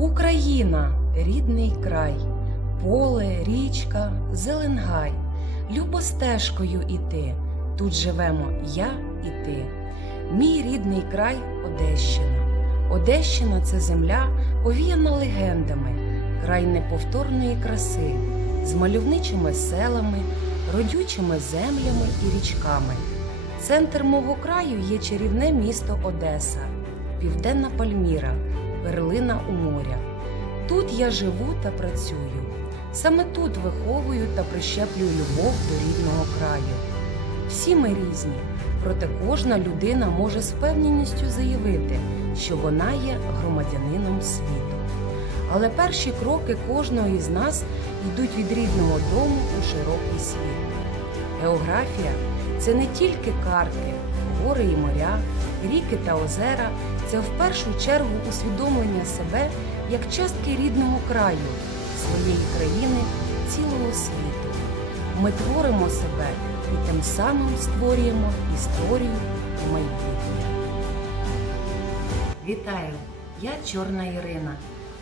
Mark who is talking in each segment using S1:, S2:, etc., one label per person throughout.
S1: Україна, рідний край, поле, річка, зеленгай, любо стежкою іти. Тут живемо я і ти. Мій рідний край Одещина. Одещина це земля, овіяна легендами, край неповторної краси, з мальовничими селами, родючими землями і річками. Центр мого краю є чарівне місто Одеса, Південна Пальміра, перлина у моря. Тут я живу та працюю. Саме тут виховую та прищеплюю любов до рідного краю. Всі ми різні, проте кожна людина може з впевненістю заявити, що вона є громадянином світу. Але перші кроки кожного із нас йдуть від рідного дому у широкий світ. Географія це не тільки карти, гори і моря, ріки та озера, це в першу чергу усвідомлення себе як частки рідного краю, своєї країни, цілого світу. Ми творимо себе і тим самим створюємо історію майбутнє. Вітаю! Я Чорна Ірина,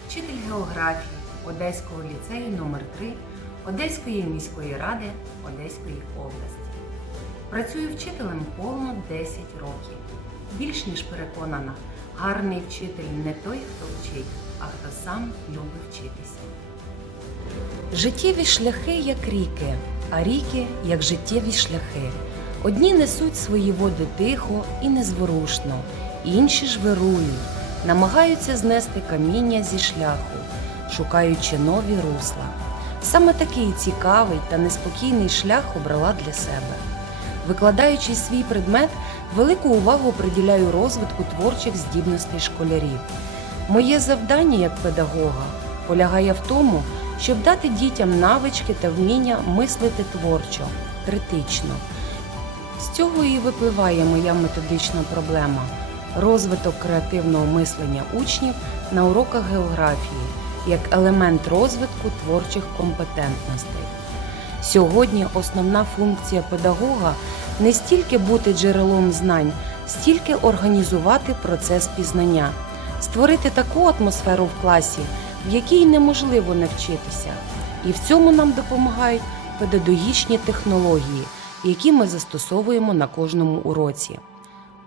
S1: вчитель географії Одеського ліцею номер 3 Одеської міської ради Одеської області. Працюю вчителем повно 10 років. Більш ніж переконана, гарний вчитель не той, хто вчить, а хто сам любить вчитися. Життєві шляхи як ріки, а ріки як життєві шляхи. Одні несуть свої води тихо і незворушно, інші ж вирують, намагаються знести каміння зі шляху, шукаючи нові русла. Саме такий цікавий та неспокійний шлях обрала для себе. Викладаючи свій предмет, велику увагу приділяю розвитку творчих здібностей школярів. Моє завдання як педагога полягає в тому, щоб дати дітям навички та вміння мислити творчо, критично. З цього і випливає моя методична проблема розвиток креативного мислення учнів на уроках географії як елемент розвитку творчих компетентностей. Сьогодні основна функція педагога не стільки бути джерелом знань, стільки організувати процес пізнання, створити таку атмосферу в класі, в якій неможливо не вчитися. І в цьому нам допомагають педагогічні технології, які ми застосовуємо на кожному уроці.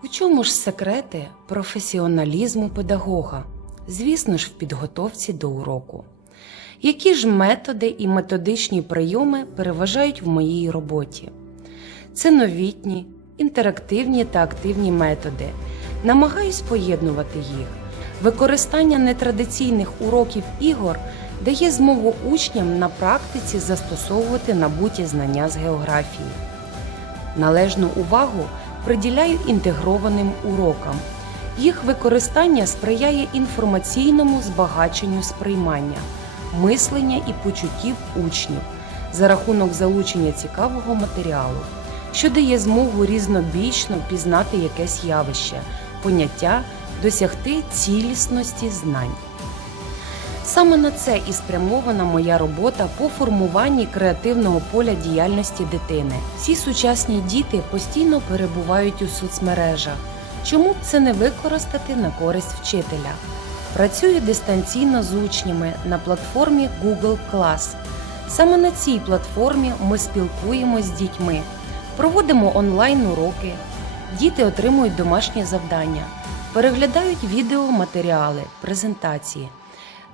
S1: У чому ж секрети професіоналізму педагога? Звісно ж, в підготовці до уроку. Які ж методи і методичні прийоми переважають в моїй роботі? Це новітні, інтерактивні та активні методи. Намагаюсь поєднувати їх. Використання нетрадиційних уроків ігор дає змогу учням на практиці застосовувати набуті знання з географії. Належну увагу приділяю інтегрованим урокам. Їх використання сприяє інформаційному збагаченню сприймання, мислення і почуттів учнів за рахунок залучення цікавого матеріалу, що дає змогу різнобічно пізнати якесь явище, поняття, досягти цілісності знань. Саме на це і спрямована моя робота по формуванні креативного поля діяльності дитини. Всі сучасні діти постійно перебувають у соцмережах. Чому б це не використати на користь вчителя? Працюю дистанційно з учнями на платформі Google Class. Саме на цій платформі ми спілкуємось з дітьми, проводимо онлайн-уроки, діти отримують домашні завдання, переглядають відеоматеріали, презентації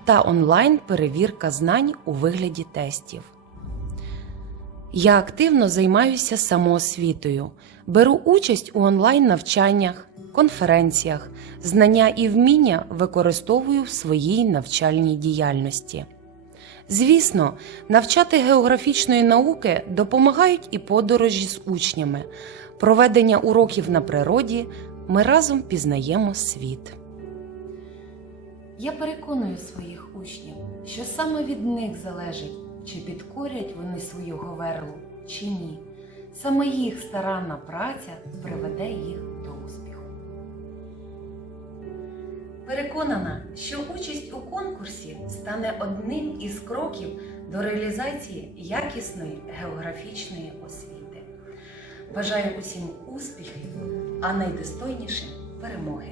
S1: та онлайн-перевірка знань у вигляді тестів. Я активно займаюся самоосвітою, беру участь у онлайн-навчаннях, конференціях, знання і вміння використовую в своїй навчальній діяльності. Звісно, навчати географічної науки допомагають і подорожі з учнями, проведення уроків на природі ми разом пізнаємо світ. Я переконую своїх учнів, що саме від них залежить, чи підкорять вони свою говерлу, чи ні. Саме їх старанна праця приведе їх до успіху. Переконана, що участь у конкурсі стане одним із кроків до реалізації якісної географічної освіти. Бажаю усім успіхів, а найдостойнішим перемоги.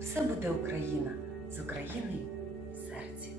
S1: Все буде Україна! З Україною в
S2: серці.